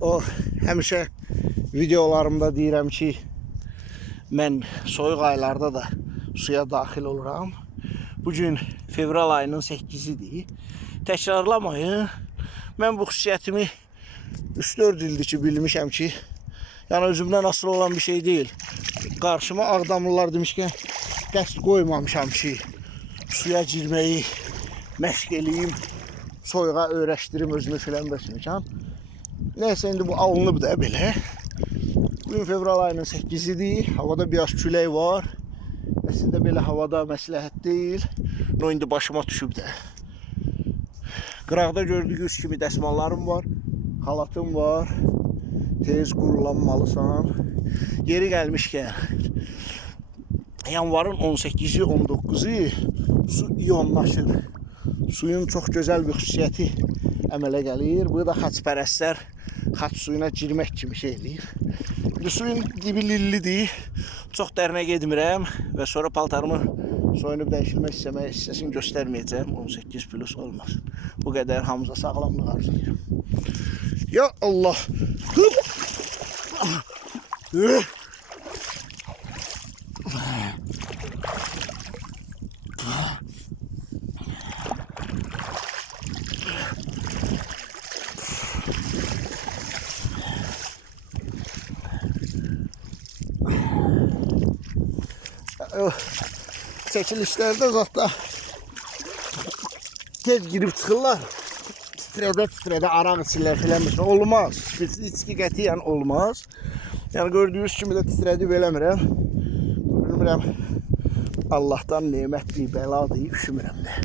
O həmişə videolarımda deyirəm ki, mən soyuq aylarda da suya daxil oluram. Bugün fevral ayının 8-idir. Təkrarlamayın. Mən bu xüsusiyyətimi 3-4 ildir ki bilmişəm ki, yəni özümdən asılı olan bir şey deyil. Qarşıma Ağdamlılar demişkən qəsd qoymamışam ki, suya girməyi məşq eləyim, soyuğa öyrəşdirim özümü filan bəsməkən. Neyse, indi bu alınıb da belə. Bugün fevral ayının 8-idir. Havada biraz külək var. Əslində belə havada məsləhət deyil. No, indi başıma düşüb də. Qıraqda gördüyünüz kimi dəsmallarım var. Xalatım var. Tez qurulanmalısan. Yeri gəlmişkən yanvarın 18-i, 19-u su iyonlaşır. Suyun çox gözəl bir xüsusiyyəti əmələ gəlir. Bu da xaçpərəstlər xaç suyuna girmək kimi şey eləyir. Suyun dibi lillidir. Çox dərinə getmirəm və sonra paltarımı soyunub dəyişilmək hissəsini göstərməyəcəm. 18 plus olmaz. Bu qədər hamıza sağlamlıq arzulayıram. Ya Allah! Çəkilişlərdə zaten tez girib çıxırlar. Titrədə araq içirlər filan. Olmaz. Spirtli içki qətiyyən olmaz. Yəni gördüyünüz kimi də titrədib eləmirəm. Bilmirəm, Allahdan nemətdir, bəladır, üşümürəm də.